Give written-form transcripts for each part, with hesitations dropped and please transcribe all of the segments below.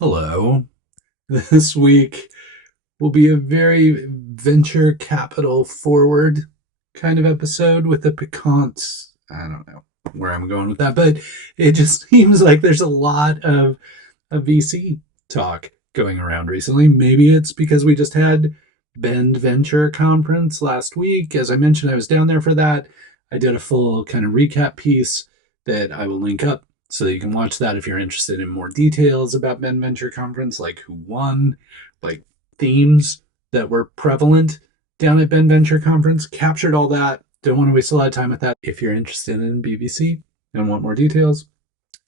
Hello. This week will be a very venture capital forward kind of episode with a piquant. I don't know where I'm going with that, but it just seems like there's a lot of VC talk going around recently. Maybe it's because we just had Bend Venture conference last week. As I mentioned, I was down there for that. I did a full kind of recap piece that I will link up so that you can watch that if you're interested in more details about Bend Venture conference, like who won, like themes that were prevalent down at Bend Venture conference. Captured all that. Don't want to waste a lot of time with that. If you're interested in BVC and want more details,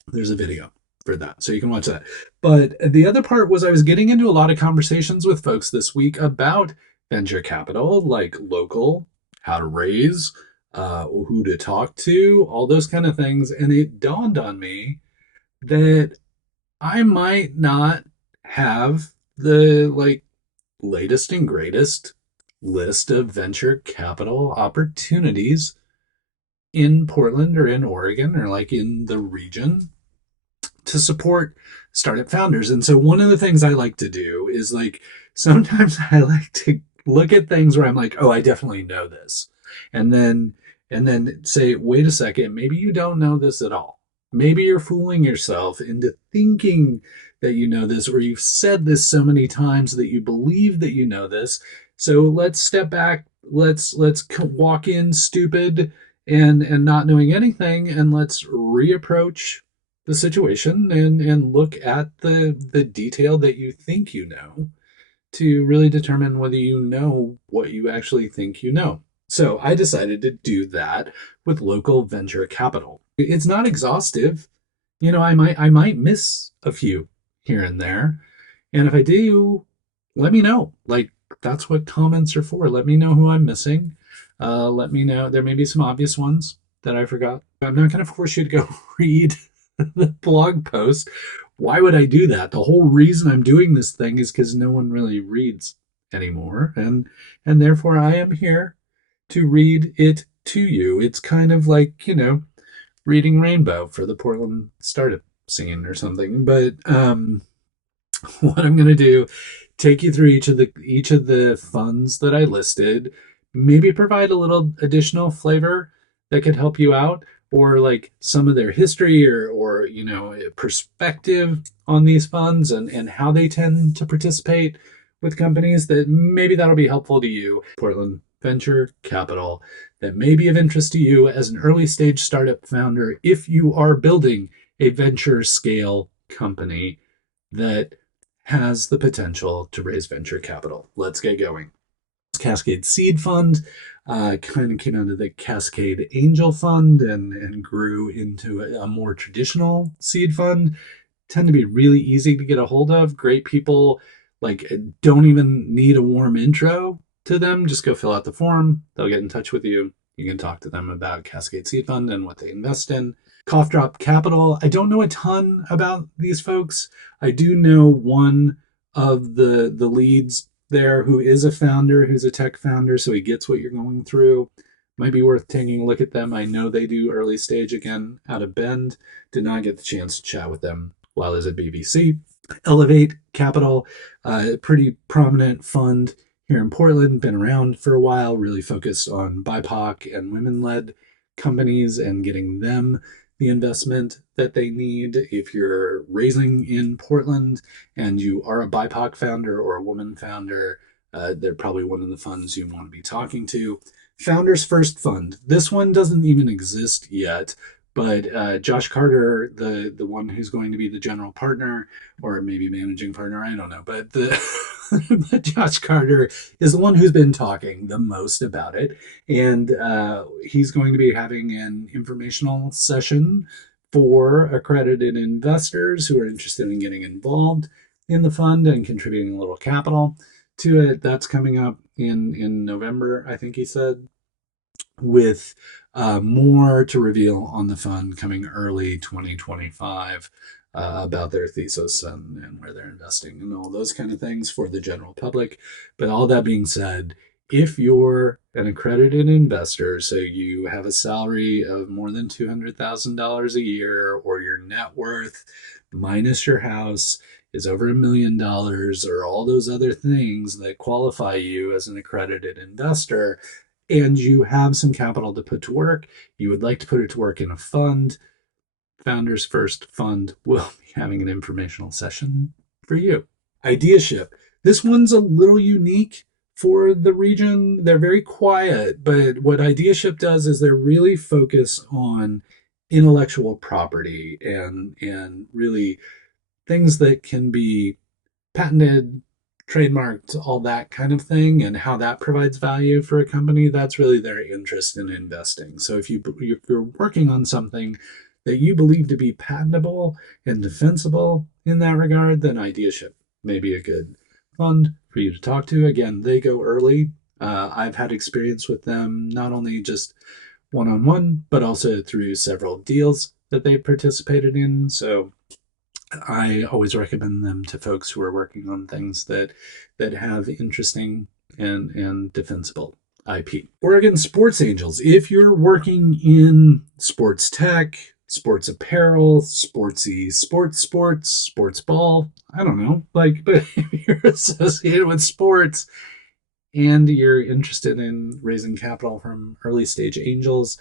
there's a video for that. So you can watch that. But the other part was I was getting into a lot of conversations with folks this week about venture capital, like local, how to raise, who to talk to, all those kind of things. And it dawned on me that I might not have the latest and greatest list of venture capital opportunities in Portland or in Oregon or like in the region to support startup founders. And so one of the things I like to do is like sometimes I like to look at things where I'm like, oh, I definitely know this. And then say, wait a second, maybe you don't know this at all. Maybe you're fooling yourself into thinking that you know this, or you've said this so many times that you believe that you know this. So let's step back. Let's walk in stupid and not knowing anything, and let's reapproach the situation and look at the detail that you think you know to really determine whether you know what you actually think you know. So I decided to do that with local venture capital. It's not exhaustive. I might miss a few here and there. And if I do, let me know. Like that's what comments are for. Let me know who I'm missing. Let me know. There may be some obvious ones that I forgot. I'm not going to force you to go read the blog post. Why would I do that? The whole reason I'm doing this thing is because no one really reads anymore, and therefore I am here to read it to you. It's kind of like reading Rainbow for the Portland startup scene or something. But what I'm going to do, take you through each of the funds that I listed, maybe provide a little additional flavor that could help you out, or like some of their history or perspective on these funds and how they tend to participate with companies that maybe that'll be helpful to you. Portland venture capital that may be of interest to you as an early stage startup founder if you are building a venture scale company that has the potential to raise venture capital. Let's get going. Cascade Seed Fund kind of came out of the Cascade Angel Fund and grew into a more traditional seed fund. Tend to be really easy to get a hold of. Great people, like don't even need a warm intro to them. Just go fill out the form. They'll get in touch with you. You can talk to them about Cascade Seed Fund and what they invest in. Cough Drop Capital. I don't know a ton about these folks. I do know one of the leads there who is a founder, who's a tech founder, so he gets what you're going through. Might be worth taking a look at them. I know they do early stage again out of Bend. Did not get the chance to chat with them while I was at BBC. Elevate Capital, pretty prominent fund here in Portland, been around for a while, really focused on BIPOC and women-led companies and getting them the investment that they need. If you're raising in Portland and you are a BIPOC founder or a woman founder, they're probably one of the funds you want to be talking to. Founders First Fund. This one doesn't even exist yet, but Josh Carter, the one who's going to be the general partner or maybe managing partner, I don't know, but but Josh Carter is the one who's been talking the most about it, and he's going to be having an informational session for accredited investors who are interested in getting involved in the fund and contributing a little capital to it. That's coming up in November, I think he said, with more to reveal on the fund coming early 2025 about their thesis and where they're investing and all those kind of things for the general public. But all that being said, if you're an accredited investor, so you have a salary of more than $200,000 a year, or your net worth minus your house is over $1 million or all those other things that qualify you as an accredited investor, and you have some capital to put to work, you would like to put it to work in a fund, Founders First Fund will be having an informational session for you. Ideaship. This one's a little unique for the region. They're very quiet, but what Ideaship does is they're really focused on intellectual property and really things that can be patented, trademarked, all that kind of thing, and how that provides value for a company. That's really their interest in investing. So if you're working on something that you believe to be patentable and defensible in that regard, then Ideaship may be a good fund for you to talk to. Again, they go early. I've had experience with them, not only just one-on-one, but also through several deals that they've participated in. So I always recommend them to folks who are working on things that have interesting and defensible IP. Oregon Sports Angels. If you're working in sports tech, sports apparel, sports ball, I don't know, like, but if you're associated with sports and you're interested in raising capital from early stage angels,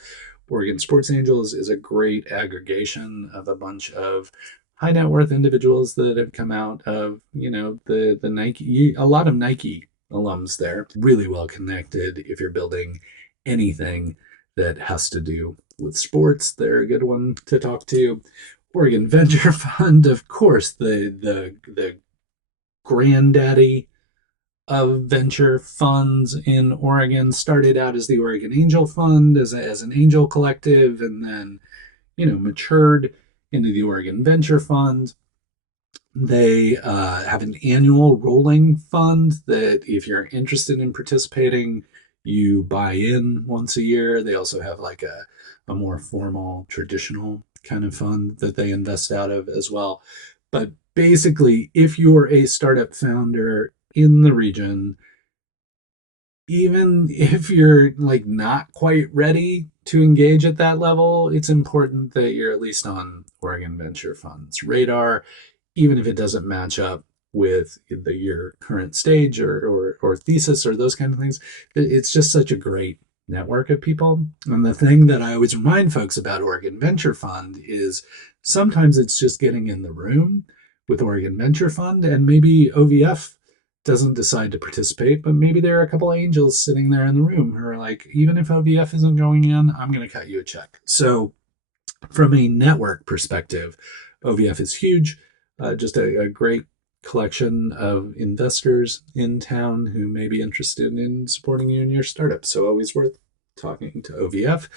Oregon Sports Angels is a great aggregation of a bunch of high net worth individuals that have come out of, the Nike, a lot of Nike alums there. Really well connected. If you're building anything that has to do with sports, they're a good one to talk to. Oregon Venture Fund, of course, the granddaddy of venture funds in Oregon, started out as the Oregon Angel Fund as an angel collective, and then matured into the Oregon Venture Fund. They have an annual rolling fund that if you're interested in participating, you buy in once a year. They also have like a more formal, traditional kind of fund that they invest out of as well. But basically, if you're a startup founder in the region, even if you're like not quite ready to engage at that level, it's important that you're at least on Oregon Venture Fund's radar, even if it doesn't match up with your current stage or thesis or those kind of things. It's just such a great network of people. And the thing that I always remind folks about Oregon Venture Fund is sometimes it's just getting in the room with Oregon Venture Fund, and maybe OVF doesn't decide to participate, but maybe there are a couple of angels sitting there in the room who are like, even if OVF isn't going in, I'm going to cut you a check. So from a network perspective, OVF is huge, just a great collection of investors in town who may be interested in supporting you in your startup. So always worth talking to OVF.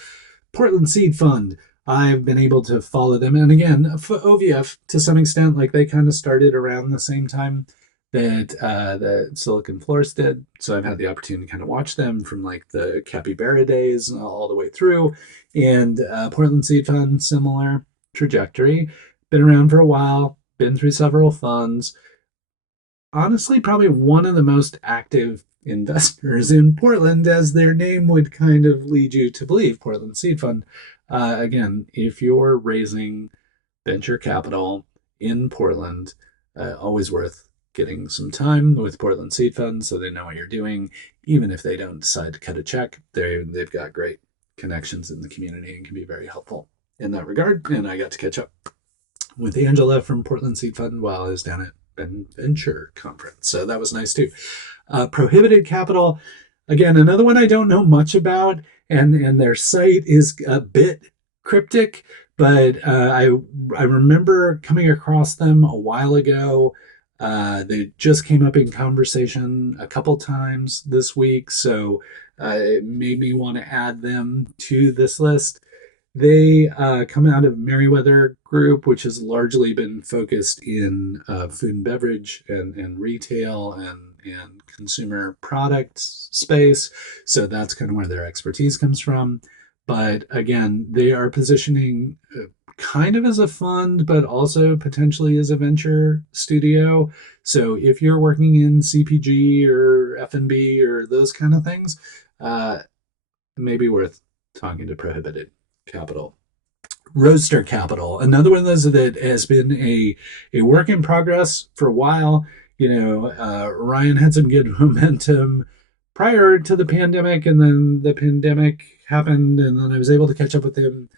Portland Seed Fund. I've been able to follow them. And again, for OVF, to some extent, like they kind of started around the same time that Silicon Florist did. So I've had the opportunity to kind of watch them from like the Capybara days all the way through. And Portland Seed Fund, similar trajectory. Been around for a while, been through several funds. Honestly, probably one of the most active investors in Portland, as their name would kind of lead you to believe, Portland Seed Fund. Again, if you're raising venture capital in Portland, always worth getting some time with Portland Seed Fund so they know what you're doing. Even if they don't decide to cut a check, they've got great connections in the community and can be very helpful in that regard. And I got to catch up with Angela from Portland Seed Fund while I was down at Venture Conference. So that was nice too. Prohibited Capital, again, another one I don't know much about, and their site is a bit cryptic, but I remember coming across them a while ago. They just came up in conversation a couple times this week, so it made me want to add them to this list. They come out of Merriweather Group, which has largely been focused in food and beverage and retail and consumer products space. So that's kind of where their expertise comes from. But again, they are positioning kind of as a fund, but also potentially as a venture studio. So if you're working in CPG or F&B or those kind of things, maybe worth talking to Prohibited Capital. Roadster Capital, another one of those that has been a work in progress for a while. Ryan had some good momentum prior to the pandemic, and then the pandemic happened, and then I was able to catch up with him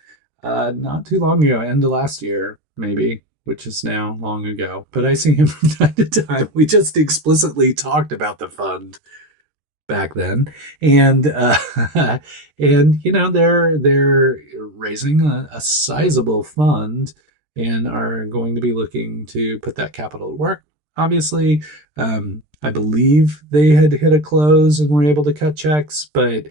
not too long ago, end of last year, maybe, which is now long ago. But I see him from time to time. We just explicitly talked about the fund back then, and and they're raising a sizable fund and are going to be looking to put that capital to work. Obviously, I believe they had hit a close and were able to cut checks, but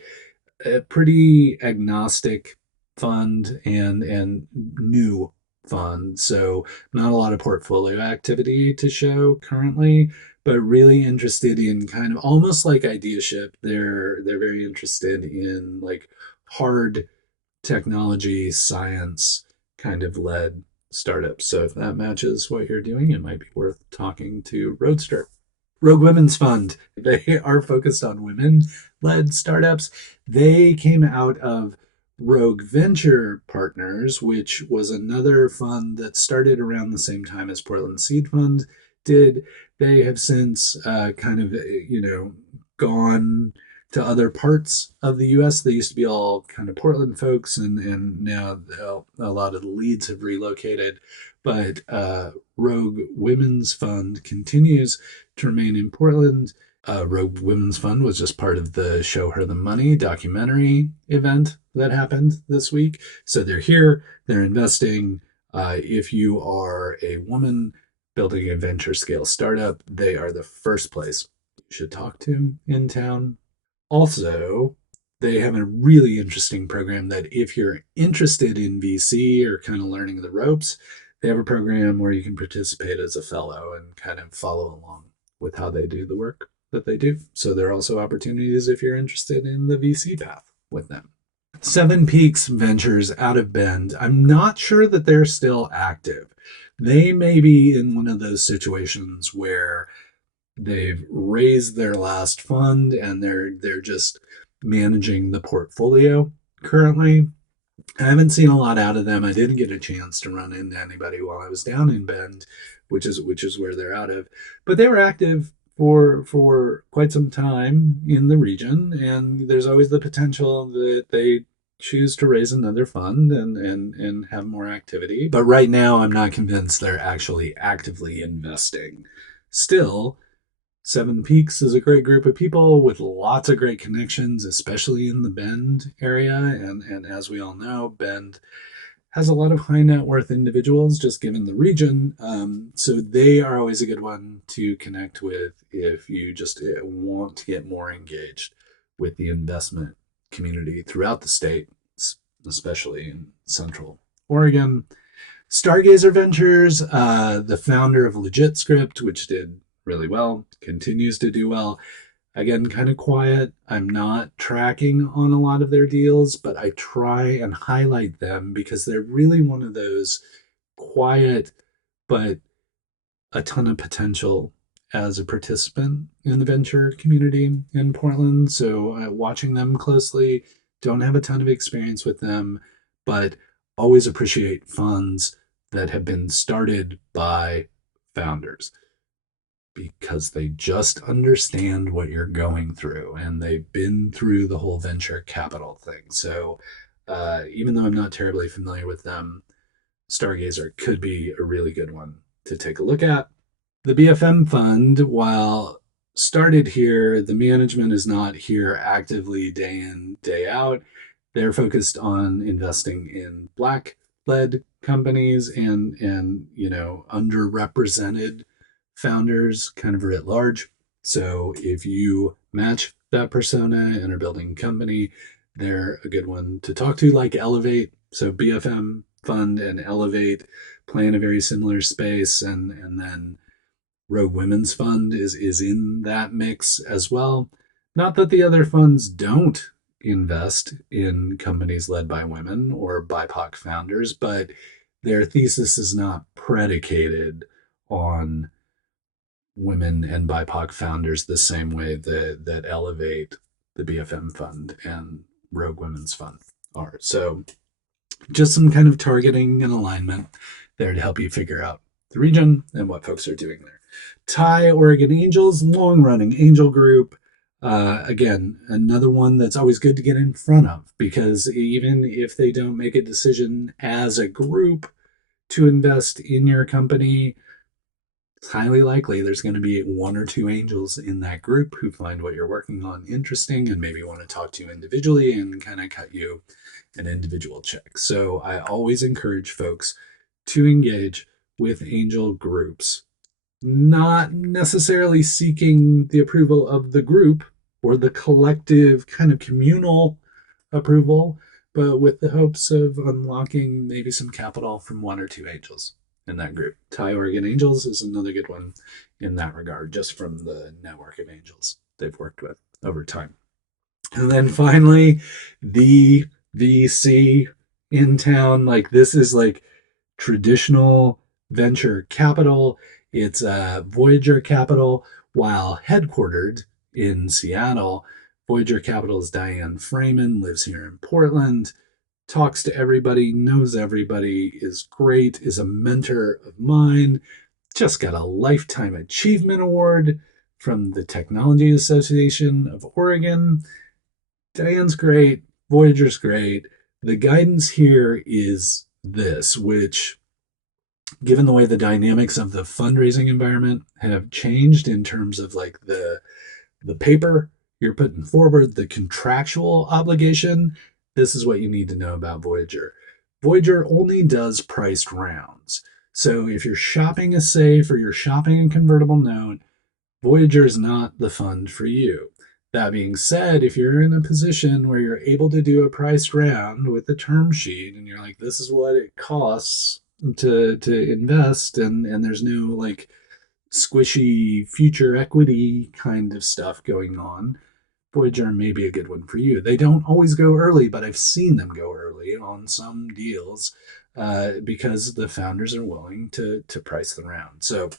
a pretty agnostic fund and new fund. So not a lot of portfolio activity to show currently, but really interested in kind of almost like ideaship. They're very interested in like hard technology, science kind of led startups. So if that matches what you're doing, it might be worth talking to Roadster. Rogue Women's Fund. They are focused on women led startups. They came out of Rogue Venture Partners, which was another fund that started around the same time as Portland Seed Fund did. They have since kind of, gone to other parts of the US. They used to be all kind of Portland folks, and now a lot of the leads have relocated. But Rogue Women's Fund continues to remain in Portland. Rogue Women's Fund was just part of the Show Her the Money documentary event that happened this week. So they're here, they're investing. If you are a woman building a venture scale startup, they are the first place you should talk to in town. Also, they have a really interesting program that if you're interested in VC or kind of learning the ropes, they have a program where you can participate as a fellow and kind of follow along with how they do the work that they do. So there are also opportunities if you're interested in the VC path with them. Seven Peaks Ventures out of Bend. I'm not sure that they're still active. They may be in one of those situations where they've raised their last fund and they're just managing the portfolio currently. I haven't seen a lot out of them. I didn't get a chance to run into anybody while I was down in Bend, which is where they're out of. But they were active for quite some time in the region, and there's always the potential that they choose to raise another fund and have more activity. But right now, I'm not convinced they're actually actively investing. Still, Seven Peaks is a great group of people with lots of great connections, especially in the Bend area. And as we all know, Bend has a lot of high net worth individuals just given the region. So they are always a good one to connect with if you just want to get more engaged with the investment community throughout the state, especially in Central Oregon. Stargazer Ventures, the founder of LegitScript, which did really well, continues to do well. Again, kind of quiet. I'm not tracking on a lot of their deals, but I try and highlight them because they're really one of those quiet, but a ton of potential as a participant in the venture community in Portland. So watching them closely, don't have a ton of experience with them, but always appreciate funds that have been started by founders because they just understand what you're going through and they've been through the whole venture capital thing. So even though I'm not terribly familiar with them, Stargazer could be a really good one to take a look at. The BFM fund, while started here, the management is not here actively day in, day out. They're focused on investing in Black-led companies and underrepresented founders kind of writ large. So if you match that persona and are building a company, they're a good one to talk to, like Elevate. So BFM Fund and Elevate play in a very similar space, and then Rogue Women's Fund is in that mix as well. Not that the other funds don't invest in companies led by women or BIPOC founders, but their thesis is not predicated on women and BIPOC founders the same way that Elevate, the BFM Fund, and Rogue Women's Fund are. So just some kind of targeting and alignment there to help you figure out the region and what folks are doing there. TIE Oregon Angels, long running angel group. Again, another one that's always good to get in front of, because even if they don't make a decision as a group to invest in your company, it's highly likely there's going to be one or two angels in that group who find what you're working on interesting and maybe want to talk to you individually and kind of cut you an individual check. So I always encourage folks to engage with angel groups, not necessarily seeking the approval of the group or the collective kind of communal approval, but with the hopes of unlocking maybe some capital from one or two angels in that group. TIE Oregon Angels is another good one in that regard, just from the network of angels they've worked with over time. And then finally, the VC in town. Like, this is like traditional venture capital. It's Voyager Capital, while headquartered in Seattle. Voyager Capital's Diane Freeman, lives here in Portland, talks to everybody, knows everybody, is great, is a mentor of mine, just got a Lifetime Achievement Award from the Technology Association of Oregon. Diane's great, Voyager's great. The guidance here is this, which, given the way the dynamics of the fundraising environment have changed in terms of like the paper you're putting forward, the contractual obligation, this is what you need to know about Voyager. Voyager only does priced rounds. So if you're shopping a safe or you're shopping a convertible note, Voyager is not the fund for you. That being said, if you're in a position where you're able to do a priced round with a term sheet and you're like, this is what it costs to invest, and there's no like squishy future equity kind of stuff going on, Voyager may be a good one for you. They don't always go early, but I've seen them go early on some deals because the founders are willing to price the round. So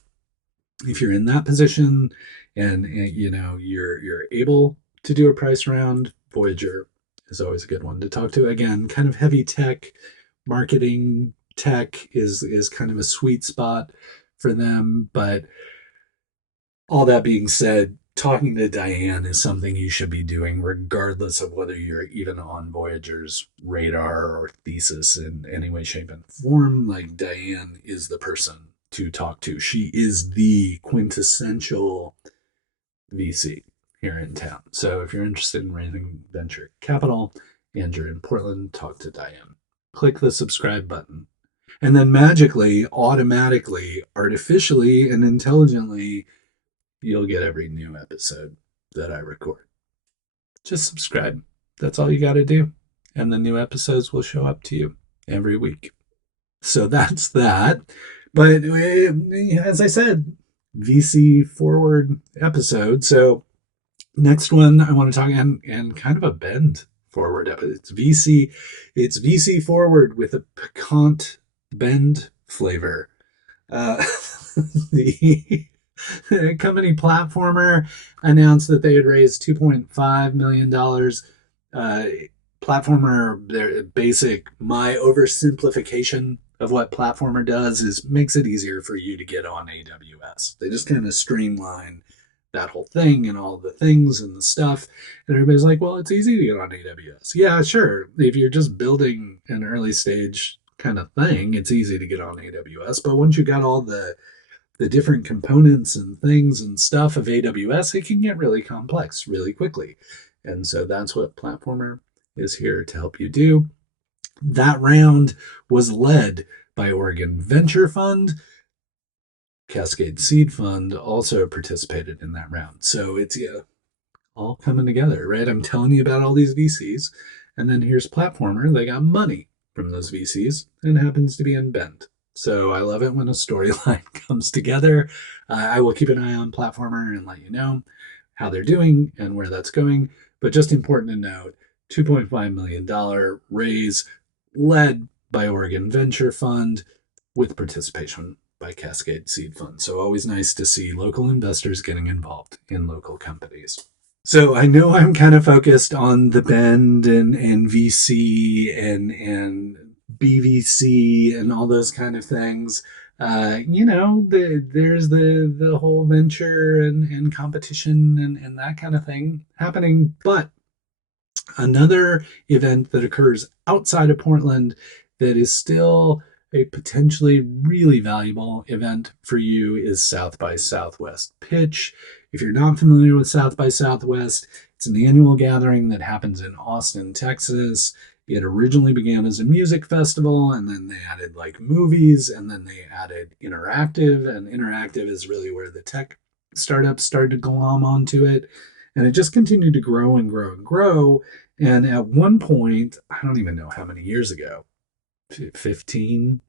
if you're in that position and you know you're able to do a price round, Voyager is always a good one to talk to. Again, kind of heavy tech, marketing tech is kind of a sweet spot for them. But all that being said, talking to Diane is something you should be doing regardless of whether you're even on Voyager's radar or thesis in any way, shape, and form. Like, Diane is the person to talk to. She is the quintessential VC here in town. So if you're interested in raising venture capital and you're in Portland, talk to Diane. Click the subscribe button. And then magically, automatically, artificially, and intelligently, you'll get every new episode that I record. Just subscribe. That's all you got to do. And the new episodes will show up to you every week. So that's that. But as I said, VC forward episode. So next one I want to talk, and kind of a bend forward episode. It's VC forward with a piquant bend flavor. The company Platformr announced that they had raised $2.5 million. Platformr, their basic, my oversimplification of what Platformr does is makes it easier for you to get on AWS. They just kind of streamline that whole thing and all the things and the stuff. And everybody's like, well, it's easy to get on AWS. Yeah, sure. If you're just building an early stage kind of thing, it's easy to get on AWS. But once you got all the different components and things and stuff of AWS, it can get really complex really quickly. And so that's what Platformr is here to help you do. That round was led by Oregon Venture Fund. Cascade Seed Fund also participated in that round. So it's all coming together, right? I'm telling you about all these VCs, and then here's Platformr. They got money from those VCs and happens to be in Bend. So I love it when a storyline comes together. I will keep an eye on Platformr and let you know how they're doing and where that's going. But just important to note, $2.5 million raise led by Oregon Venture Fund with participation by Cascade Seed Fund. So always nice to see local investors getting involved in local companies. So I know I'm kind of focused on the Bend and VC and BVC and all those kind of things. There's the whole venture and competition and that kind of thing happening. But another event that occurs outside of Portland that is still a potentially really valuable event for you is South by Southwest Pitch. If you're not familiar with South by Southwest, it's an annual gathering that happens in Austin, Texas. It originally began as a music festival, and then they added like movies, and then they added interactive, and interactive is really where the tech startups started to glom onto it. And it just continued to grow and grow and grow. And at one point, I don't even know how many years ago, 15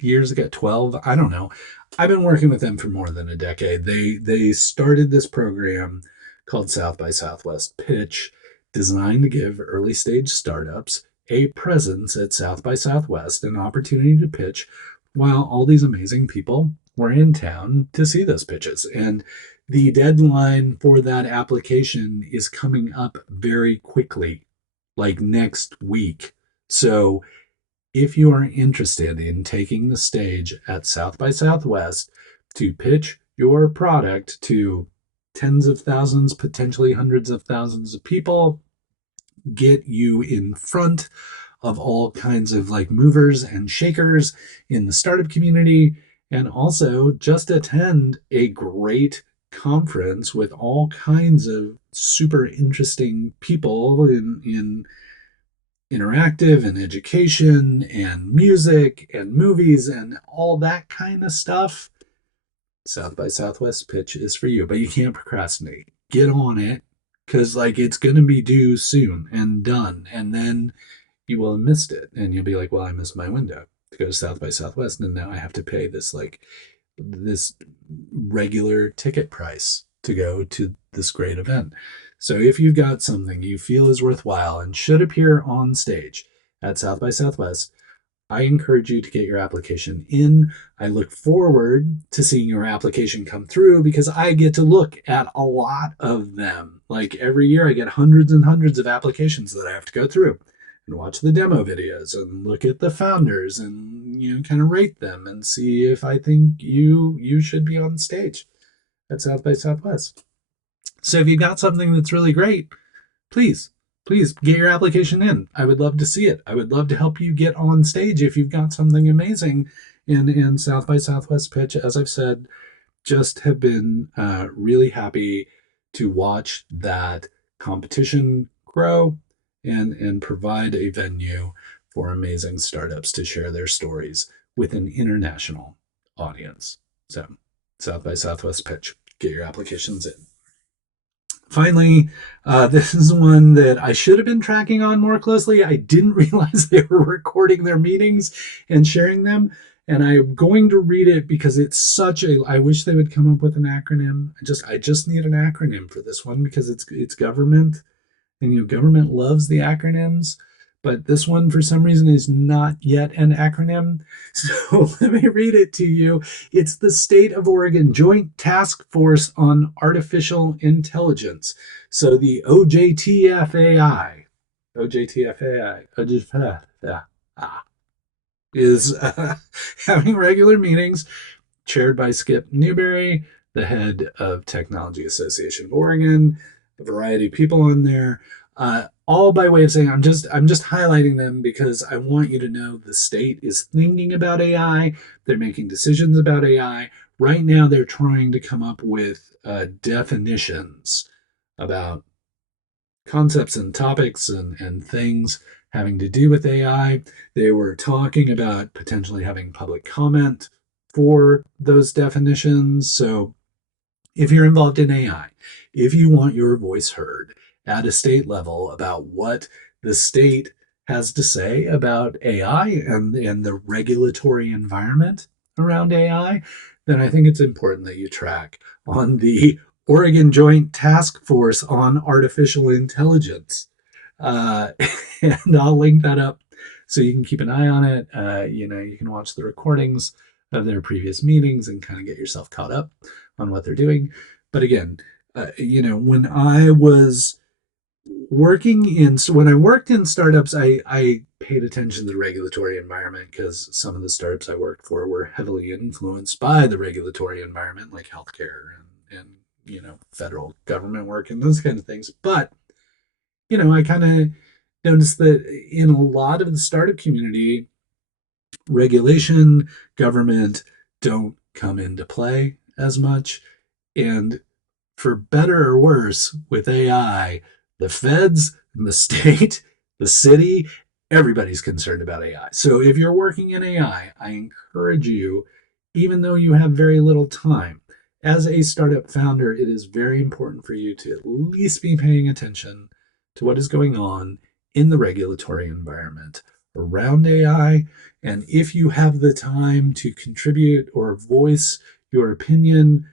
years ago, 12, I don't know. I've been working with them for more than a decade. They started this program called South by Southwest Pitch, designed to give early stage startups a presence at South by Southwest, an opportunity to pitch while all these amazing people were in town to see those pitches. And the deadline for that application is coming up very quickly, like next week. So if you are interested in taking the stage at South by Southwest to pitch your product to tens of thousands, potentially hundreds of thousands of people, get you in front of all kinds of like movers and shakers in the startup community, and also just attend a great conference with all kinds of super interesting people in interactive and education and music and movies and all that kind of stuff. South by Southwest Pitch is for you, but you can't procrastinate. Get on it, because like it's going to be due soon and done, and then you will have missed it, and you'll be like, well, I missed my window to go to South by Southwest, and now I have to pay this regular ticket price to go to this great event. So if you've got something you feel is worthwhile and should appear on stage at South by Southwest, I encourage you to get your application in. I look forward to seeing your application come through because I get to look at a lot of them. Like every year I get hundreds and hundreds of applications that I have to go through and watch the demo videos and look at the founders and kind of rate them and see if I think you should be on stage at South by Southwest. So if you got something that's really great, please get your application in. I would love to see it. I would love to help you get on stage if you've got something amazing in South by Southwest Pitch. As I've said, just have been really happy to watch that competition grow and provide a venue for amazing startups to share their stories with an international audience. So South by Southwest Pitch, get your applications in. Finally, this is one that I should have been tracking on more closely. I didn't realize they were recording their meetings and sharing them. And I'm going to read it because it's I wish they would come up with an acronym. I just need an acronym for this one because it's government, and government loves the acronyms. But this one, for some reason, is not yet an acronym. So let me read it to you. It's the State of Oregon Joint Task Force on Artificial Intelligence. So the OJTFAI is having regular meetings chaired by Skip Newberry, the head of Technology Association of Oregon, a variety of people on there. All by way of saying I'm just highlighting them because I want you to know the state is thinking about AI. They're making decisions about AI. Right now, they're trying to come up with definitions about concepts and topics and things having to do with AI. They were talking about potentially having public comment for those definitions. So if you're involved in AI, if you want your voice heard at a state level about what the state has to say about AI and the regulatory environment around AI, then I think it's important that you track on the Oregon Joint Task Force on Artificial Intelligence. And I'll link that up so you can keep an eye on it. You can watch the recordings of their previous meetings and kind of get yourself caught up on what they're doing. But again, when I was So when I worked in startups, I paid attention to the regulatory environment because some of the startups I worked for were heavily influenced by the regulatory environment, like healthcare and federal government work and those kind of things. But I kind of noticed that in a lot of the startup community, regulation, government don't come into play as much. And for better or worse, with AI, the feds, the state, the city, everybody's concerned about AI. So if you're working in AI, I encourage you, even though you have very little time, as a startup founder, it is very important for you to at least be paying attention to what is going on in the regulatory environment around AI. And if you have the time to contribute or voice your opinion,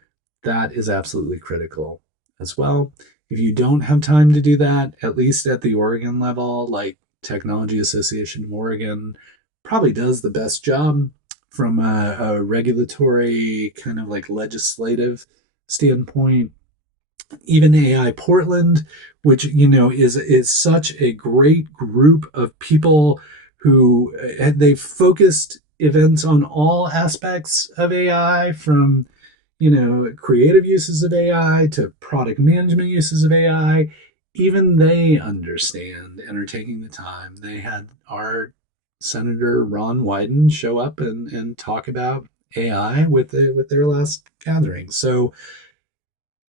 that is absolutely critical as well. If you don't have time to do that, at least at the Oregon level, like Technology Association of Oregon probably does the best job from a regulatory kind of like legislative standpoint. Even AI Portland, which is such a great group of people who they've focused events on all aspects of AI, from creative uses of AI to product management uses of AI. Even they understand and are taking the time. They had our Senator Ron Wyden show up and talk about AI with their last gathering. So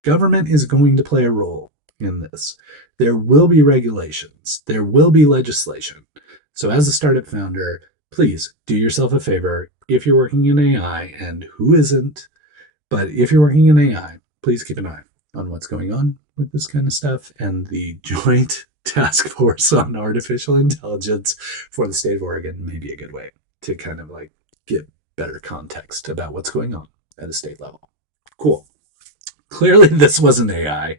government is going to play a role in this. There will be regulations, there will be legislation. So, as a startup founder, please do yourself a favor. If you're working in AI, and who isn't, but if you're working in AI, please keep an eye on what's going on with this kind of stuff. And the Joint Task Force on Artificial Intelligence for the state of Oregon may be a good way to kind of like get better context about what's going on at a state level. Cool. Clearly, this wasn't AI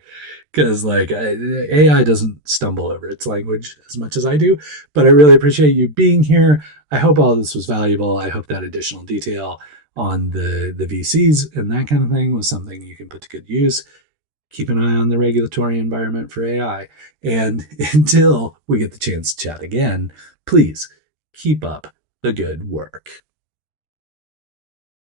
because like AI doesn't stumble over its language as much as I do. But I really appreciate you being here. I hope all this was valuable. I hope that additional detail on the VCs and that kind of thing was something you can put to good use. Keep an eye on the regulatory environment for AI. And until we get the chance to chat again, please keep up the good work.